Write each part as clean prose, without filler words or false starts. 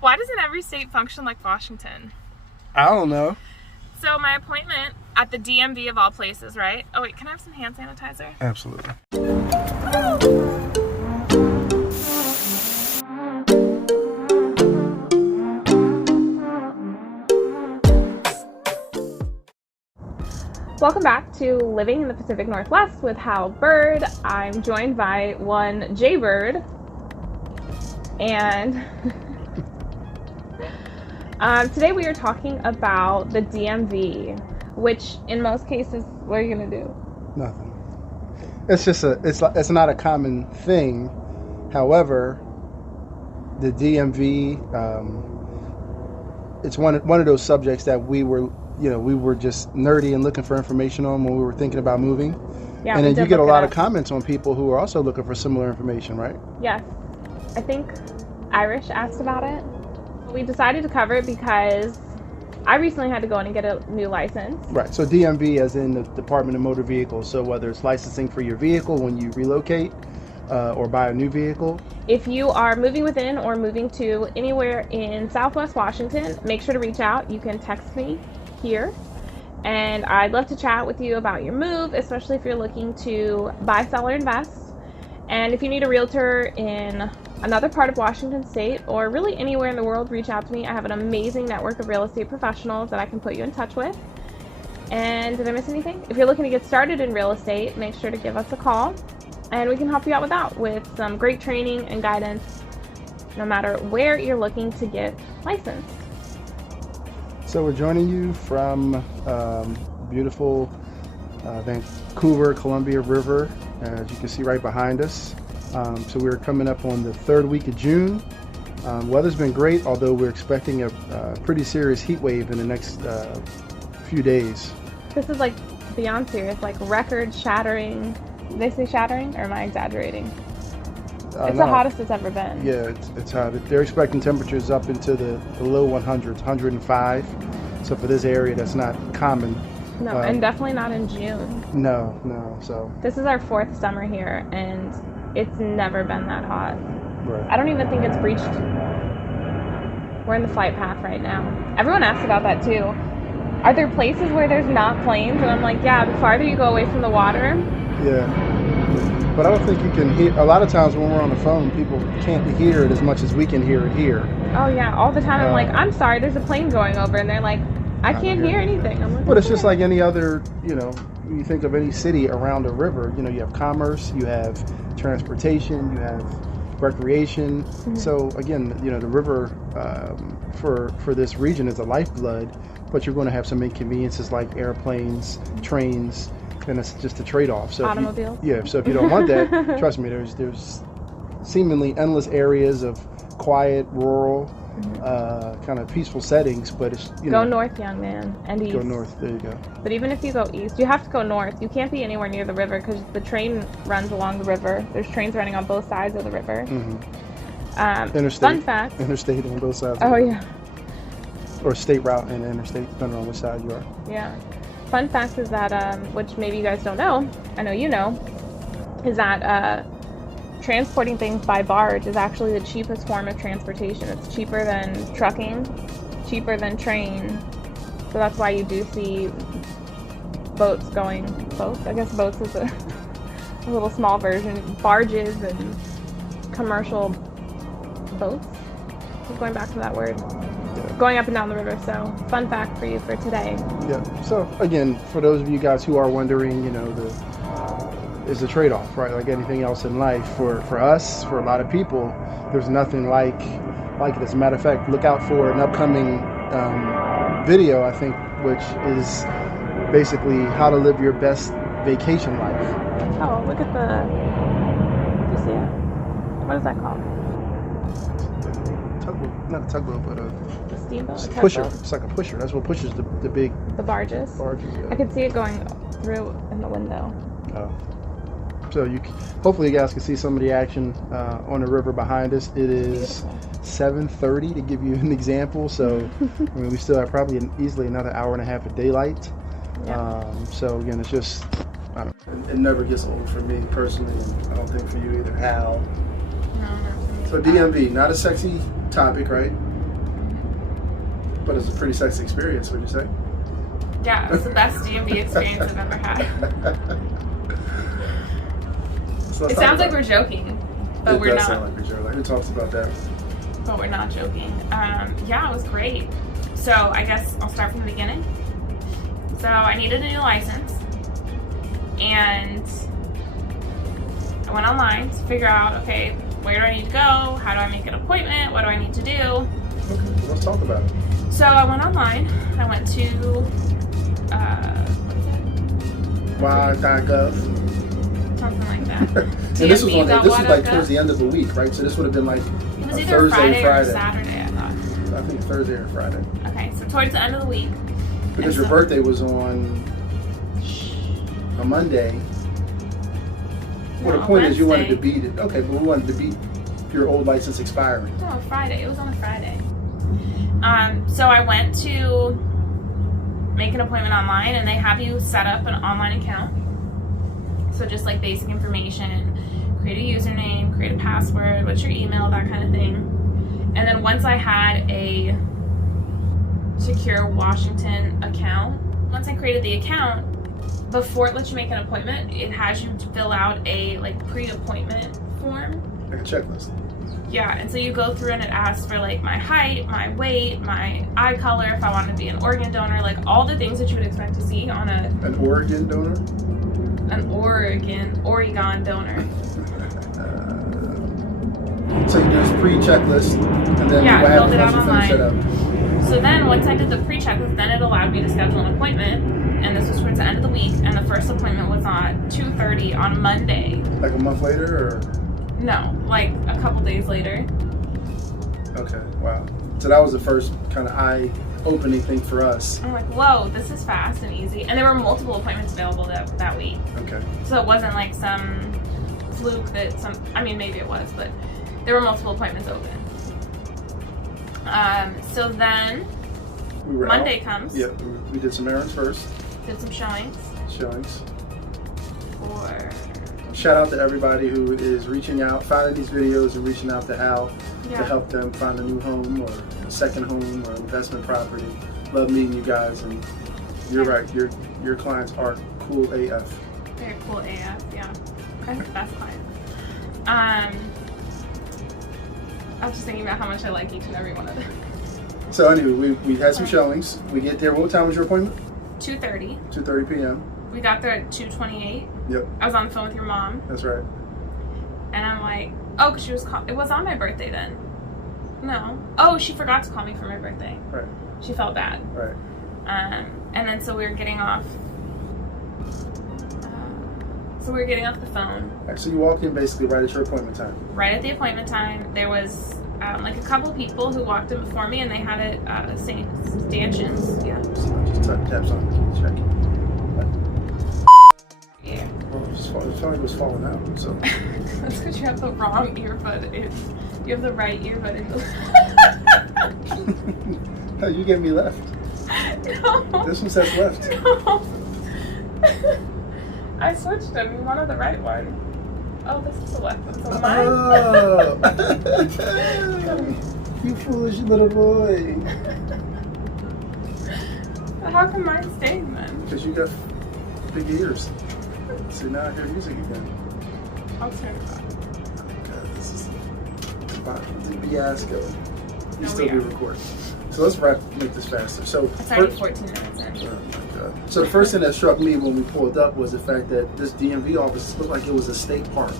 Why doesn't every state function like Washington? I don't know. So my appointment at the DMV of all places, right? Oh wait, can I have some hand sanitizer? Absolutely. Welcome back to Living in the Pacific Northwest with Hal Byrd. I'm joined by one Jay Byrd. And today we are talking about the DMV, which in most cases, what are you going to do? Nothing. It's just it's not a common thing. However, the DMV, it's one of those subjects that we were just nerdy and looking for information on when we were thinking about moving. Yeah, and then you get a lot of comments on people who are also looking for similar information, right? Yes. I think Irish asked about it. We decided to cover it because I recently had to go in and get a new license. Right. So DMV as in the Department of Motor Vehicles. So whether it's licensing for your vehicle when you relocate or buy a new vehicle. If you are moving within or moving to anywhere in Southwest Washington, make sure to reach out. You can text me here, and I'd love to chat with you about your move, especially if you're looking to buy, sell, or invest. And if you need a realtor in another part of Washington state or really anywhere in the world, reach out to me. I have an amazing network of real estate professionals that I can put you in touch with. And did I miss anything? If you're looking to get started in real estate, make sure to give us a call and we can help you out with that with some great training and guidance no matter where you're looking to get licensed. So we're joining you from beautiful Vancouver, Columbia River, as you can see right behind us. So we're coming up on the third week of June. Weather's been great, although we're expecting a pretty serious heat wave in the next few days. This is like beyond serious, like record shattering. Did they say shattering, or am I exaggerating? It's the hottest it's ever been. Yeah, it's hot. They're expecting temperatures up into the low 100s, 105. So for this area, that's not common. No, and definitely not in June. No. So this is our fourth summer here, and it's never been that hot. Right. I don't even think it's breached. We're in the flight path right now. Everyone asks about that too. Are there places where there's not planes? And I'm like, yeah, the farther you go away from the water. Yeah. But I don't think you can hear. A lot of times when we're on the phone, people can't hear it as much as we can hear it here. Oh yeah, all the time. I'm like, I'm sorry, there's a plane going over, and they're like, I can't hear anything. I'm like, but it's just like any other, when you think of any city around a river, you have commerce, you have transportation, you have recreation. Mm-hmm. So again, the river for this region is a lifeblood, but you're going to have some inconveniences like airplanes, trains, and it's just a trade-off. So automobiles. So if you don't want that, trust me, there's seemingly endless areas of quiet, rural, kind of peaceful settings, but it's go north, young man, and east. Go north. There you go. But even if you go east, you have to go north. You can't be anywhere near the river because the train runs along the river. There's trains running on both sides of the river. Mm-hmm. Interstate. Fun fact. Interstate on both sides. Oh yeah. Or state route and interstate, depending on which side you are. Yeah. Fun fact is that, which maybe you guys don't know, I know you know, is that transporting things by barge is actually the cheapest form of transportation. It's cheaper than trucking, cheaper than train. So that's why you do see boats. I guess boats is a little small version. Barges and commercial boats. Keep going back to that word. Yeah. Going up and down the river. So fun fact for you for today. Yeah. So again, for those of you guys who are wondering, is a trade-off, right? Like anything else in life, for us, for a lot of people, there's nothing like it. As a matter of fact, look out for an upcoming video, I think, which is basically how to live your best vacation life. Oh, look at do you see it? What is that called? Tugboat, not a tugboat, but a steamboat. It's a pusher. It's like a pusher. That's what pushes the barges. Barges. Yeah. I could see it going through in the window. Oh. So hopefully you guys can see some of the action on the river behind us. It is 7:30 to give you an example. So we still have probably easily another hour and a half of daylight. Yeah. So again, it's just it never gets old for me personally, and I don't think for you either, Hal. No, not for me. So DMV, not a sexy topic, right? But it's a pretty sexy experience, would you say? Yeah, it was the best DMV experience I've ever had. So It sounds like we're joking, but we're not. It does sound like we're joking. Who talks about that? But we're not joking. Yeah, it was great. So I guess I'll start from the beginning. So I needed a new license, and I went online to figure out, okay, where do I need to go? How do I make an appointment? What do I need to do? Okay, let's talk about it. So I went online. I went to, what is it? WA.gov. Something like that. And this was like towards the end of the week, right? So this would have been like it was a either Thursday, Friday or Saturday, I thought. I think Thursday or Friday. Okay, so towards the end of the week. Because your birthday was on a Monday. Well, the point is you wanted to beat it. Okay, but we wanted to beat your old license expiring. No, Friday. It was on a Friday. So I went to make an appointment online, and they have you set up an online account. So just like basic information, create a username, create a password, what's your email, that kind of thing. And then once I had a secure Washington account, once I created the account, before it lets you make an appointment, it has you fill out a like pre-appointment form. Like a checklist. Yeah, and so you go through and it asks for like my height, my weight, my eye color, if I want to be an organ donor, like all the things that you would expect to see on an organ donor? An Oregon donor. So you do this pre-checklist, and then yeah, what filled it happens out once you online. finish it up? So then once I did the pre-checklist, then it allowed me to schedule an appointment, and this was towards the end of the week, and the first appointment was on 2:30 on Monday. Like a month later, or? No, like a couple days later. Okay, wow. So that was the first kind of eye-opening thing for us. I'm like, whoa, this is fast and easy. And there were multiple appointments available that week. Okay. So it wasn't like some fluke that maybe it was, but there were multiple appointments open. So then Monday comes. Yep, we did some errands first. Did some showings. Shout out to everybody who is reaching out, finding these videos and reaching out to Hal to help them find a new home or a second home or investment property. Love meeting you guys, and you're right, your clients are cool AF. Very cool AF, yeah. That's the best client. I was just thinking about how much I like each and every one of them. So anyway, we had some showings. We get there. What time was your appointment? 2:30. 2:30 p.m. We got there at 2:28. Yep. I was on the phone with your mom. That's right. And I'm like, oh, because it was on my birthday then. No. Oh, she forgot to call me for my birthday. Right. She felt bad. Right. And then so we were getting off. So we were getting off the phone. Right, so you walked in basically right at your appointment time. Right at the appointment time, there was like a couple people who walked in before me, and they had it St. Stanchions. Yeah. Just taps on the key, check. Yeah. Well, it felt like it was falling out. So. That's because you have the wrong earbud. You have the right earbud in the. No, you gave me left. No. This one says left. No. I switched them. You wanted the right one. Oh, this is the left one. So mine. Oh. You foolish little boy. How come mine's staying then? Because you got big ears. So now I hear music again. I'll turn it on. God, this is a fiasco. You No, still be recording. So let's make this faster. So it's already 14 minutes in. Oh my God. So the first thing that struck me when we pulled up was the fact that this DMV office looked like it was a state park.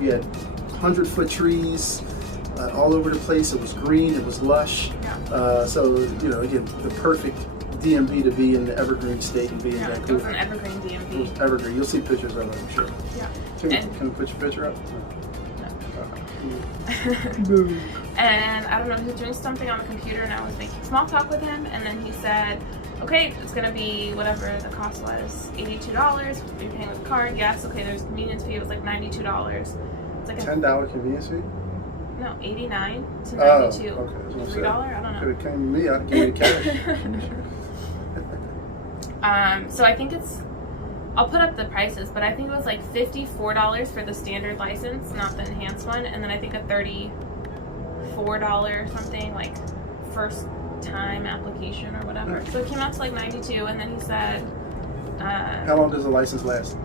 You had 100-foot trees all over the place. It was green. It was lush. Yeah. So, again, the perfect DMV to be in the Evergreen state and be in Vancouver. It was an evergreen DMV. It was evergreen. You'll see pictures of it, I'm sure. Yeah. Can we put your picture up? No. And I don't know, he was doing something on the computer, and I was making small talk with him, and then he said, okay, it's going to be whatever the cost was, $82. Are you paying with a card? Yes. Okay, there's a convenience fee. It was like $92. It's like a $10 convenience fee? No, $89 to $92. Okay. $3? I don't know. Could have came to me, I'd give you cash. So I think I'll put up the prices, but I think it was like $54 for the standard license, not the enhanced one, and then I think a $34 something, like first time application or whatever. So it came out to like 92, and then he said, how long does the license last?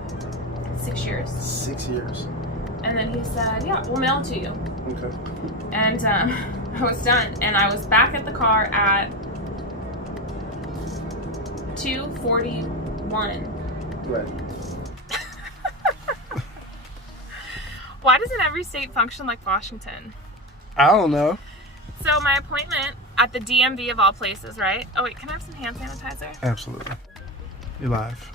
6 years. 6 years. And then he said, yeah, we'll mail it to you. Okay. And I was done, and I was back at the car at 2:41. Right. Why doesn't every state function like Washington? I don't know. So my appointment at the DMV of all places, right? Oh wait, can I have some hand sanitizer? Absolutely. You're live.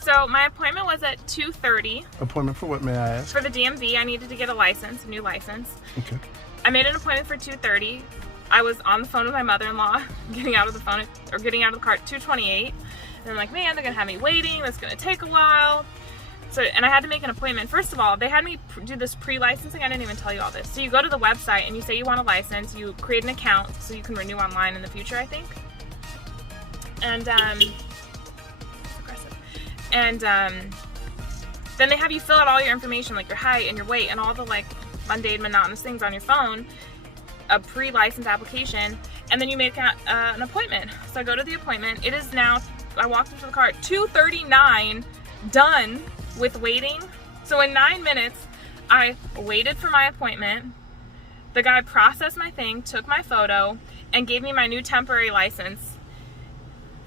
So my appointment was at 2:30. Appointment for what, may I ask? For the DMV, I needed to get a license, a new license. Okay. I made an appointment for 2:30. I was on the phone with my mother-in-law, getting out of the car at 2:28. And I'm like, man, they're gonna have me waiting. That's gonna take a while. So, and I had to make an appointment. First of all, they had me do this pre-licensing. I didn't even tell you all this. So you go to the website and you say you want a license. You create an account so you can renew online in the future, I think. And then they have you fill out all your information, like your height and your weight and all the like mundane, monotonous things on your phone. A pre-license application, and then you make an appointment. So I go to the appointment. It is now, I walked into the car at 2:39, done with waiting. So in 9 minutes, I waited for my appointment. The guy processed my thing, took my photo, and gave me my new temporary license.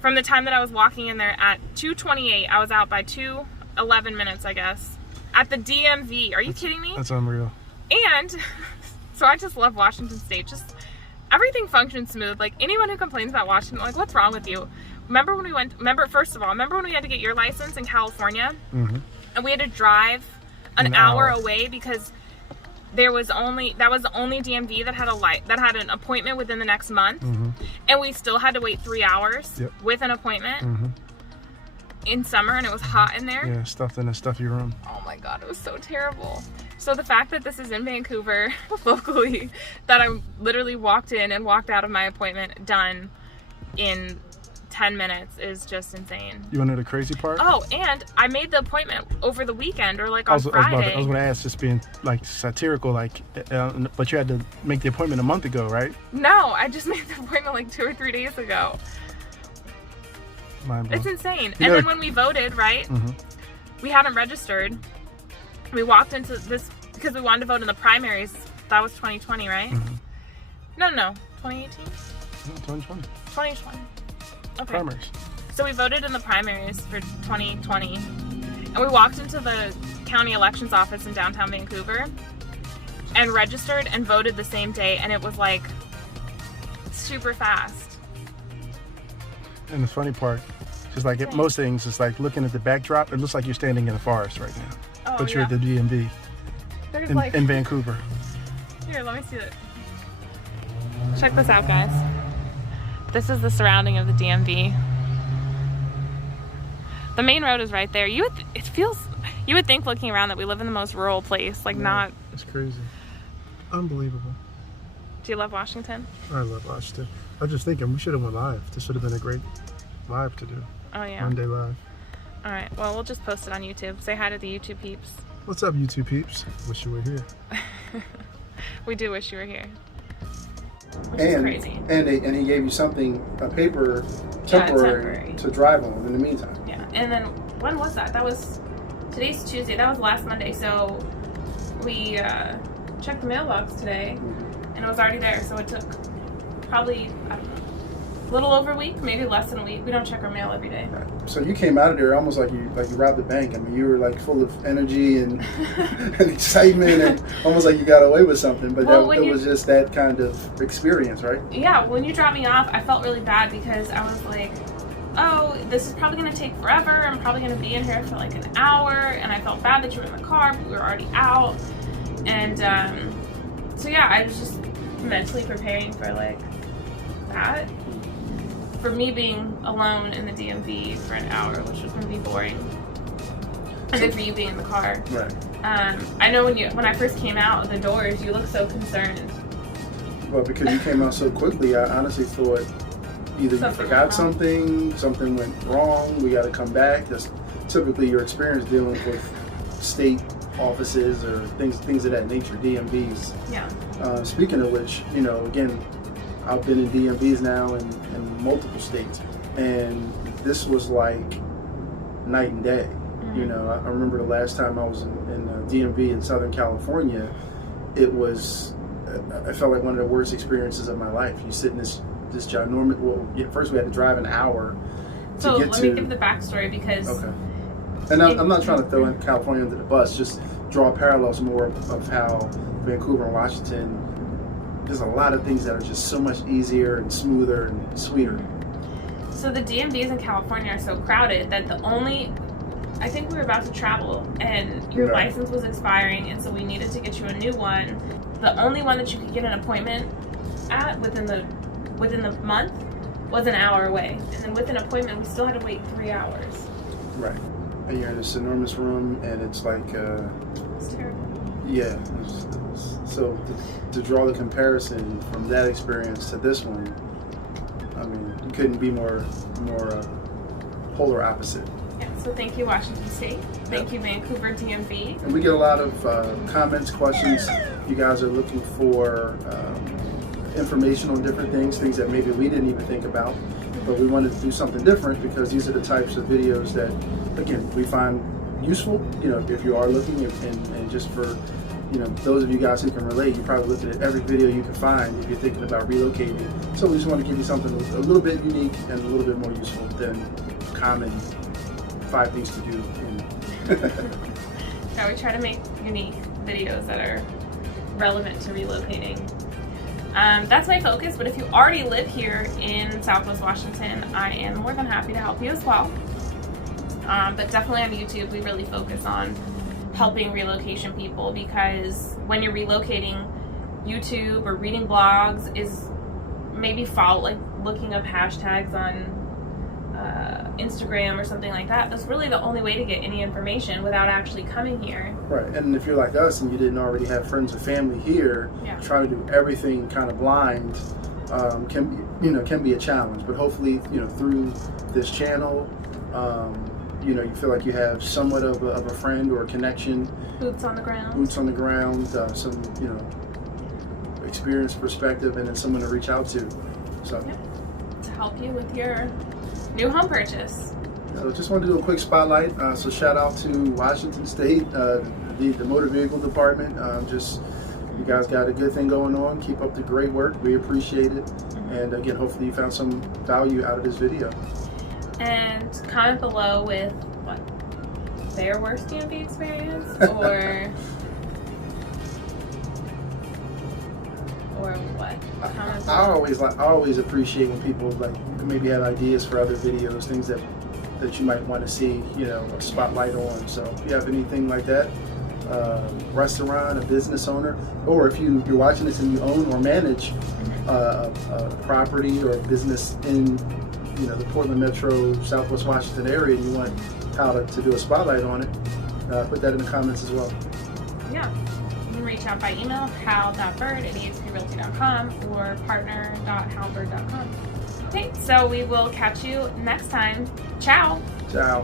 From the time that I was walking in there at 2:28, I was out by 2:11 minutes, I guess, at the DMV. Are you kidding me? That's unreal. And so I just love Washington State. Just everything functions smooth. Like anyone who complains about Washington, like what's wrong with you? Remember when we went? First of all, remember when we had to get your license in California, and we had to drive an hour away because that was the only DMV that had an appointment within the next month, and we still had to wait 3 hours with an appointment in summer, and it was hot in there. Yeah, stuffed in a stuffy room. Oh my god, it was so terrible. So the fact that this is in Vancouver locally, that I literally walked in and walked out of my appointment done in 10 minutes is just insane. You want to know the crazy part? Oh, and I made the appointment over the weekend or like on Friday. I was going to ask, just being like satirical, like, but you had to make the appointment a month ago, right? No, I just made the appointment like 2 or 3 days ago. It's insane. And then when we voted, right, we hadn't registered. We walked into this because we wanted to vote in the primaries. That was 2020, right? No, 2018? No, 2020. 2020. Okay. Primaries. So we voted in the primaries for 2020. And we walked into the county elections office in downtown Vancouver and registered and voted the same day. And it was like super fast. And the funny part, just like most things, it's like looking at the backdrop, it looks like you're standing in a forest right now. Oh, but you're at the DMV in Vancouver. Here, let me see it. Check this out, guys. This is the surrounding of the DMV. The main road is right there. You would think looking around that we live in the most rural place, like not. It's crazy. Unbelievable. Do you love Washington? I love Washington. I was just thinking we should have went live. This would have been a great live to do. Oh yeah. Monday live. All right. Well, we'll just post it on YouTube. Say hi to the YouTube peeps. What's up, YouTube peeps? Wish you were here. We do wish you were here. Which is crazy. And he gave you something, a paper, temporary to drive on in the meantime. Yeah. And then when was that? Today's Tuesday. That was last Monday. So we checked the mailbox today, and it was already there. So it took probably, I don't know, a little over a week, maybe less than a week. We don't check our mail every day. So you came out of there almost like you robbed the bank. I mean, you were like full of energy and, and excitement, and almost like you got away with something. But it was just that kind of experience, right? Yeah. When you dropped me off, I felt really bad because I was like, oh, this is probably going to take forever. I'm probably going to be in here for like an hour, and I felt bad that you were in the car, but we were already out. And so yeah, I was just mentally preparing for like that. For me being alone in the DMV for an hour, which was going to be boring. And then for you being in the car. Right. I know when I first came out of the doors, you looked so concerned. Well, because you came out so quickly, I honestly thought either you forgot something went wrong, we got to come back. That's typically your experience dealing with state offices or things of that nature, DMVs. Yeah. Speaking of which, again, I've been in DMVs now in multiple states, and this was like night and day. You know, I remember the last time I was in DMV in Southern California, it was, I felt like one of the worst experiences of my life. You sit in this ginormous, well, first we had to drive an hour to so get to. let me give the backstory because. Okay. And I'm not trying to throw in California under the bus, just draw parallels more of how Vancouver and Washington, there's a lot of things that are just so much easier and smoother and sweeter. So the DMVs in California are so crowded that I think we were about to travel and your license was expiring, and so we needed to get you a new one. The only one that you could get an appointment at within the month was an hour away. And then with an appointment, we still had to wait 3 hours. Right. And you're in this enormous room, and it's like, It's terrible. yeah. So to draw the comparison from that experience to this one, I mean, you couldn't be more polar opposite. Yeah. So thank you, Washington State. Thank you, Vancouver DMV. And we get a lot of comments, questions. You guys are looking for information on different things that maybe we didn't even think about. But we wanted to do something different because these are the types of videos that, again, we find useful. You know, if you are looking, and just for, you know, those of you guys who can relate, you probably looked at every video you can find if you're thinking about relocating. So we just want to give you something a little bit unique and a little bit more useful than common 5 things to do. Yeah, we try to make unique videos that are relevant to relocating. That's my focus, but if you already live here in Southwest Washington, I am more than happy to help you as well. But definitely on YouTube, we really focus on helping relocation people, because when you're relocating, YouTube or reading blogs is maybe looking up hashtags on Instagram or something like that. That's really the only way to get any information without actually coming here. Right, and if you're like us and you didn't already have friends or family here, trying to do everything kind of blind can be a challenge. But hopefully, you know, through this channel, you know, you feel like you have somewhat of a friend or a connection. Boots on the ground. Some, you know, experience, perspective, and then someone to reach out to. So to help you with your new home purchase. So just want to do a quick spotlight. So shout out to Washington State, the motor vehicle department. You guys got a good thing going on. Keep up the great work. We appreciate it. And again, hopefully you found some value out of this video. And comment below with what their worst DMV experience or what. I always appreciate when people like maybe have ideas for other videos, things that you might want to see, you know, a spotlight on. So if you have anything like that, restaurant, a business owner, or if you're watching this and you own or manage a property or a business in, you know, the Portland Metro, Southwest Washington area, and you want Hal to do a spotlight on it, put that in the comments as well. Yeah. You can reach out by email, hal.byrd@exprealty.com or partner.halbyrd.com. Okay, so we will catch you next time. Ciao. Ciao.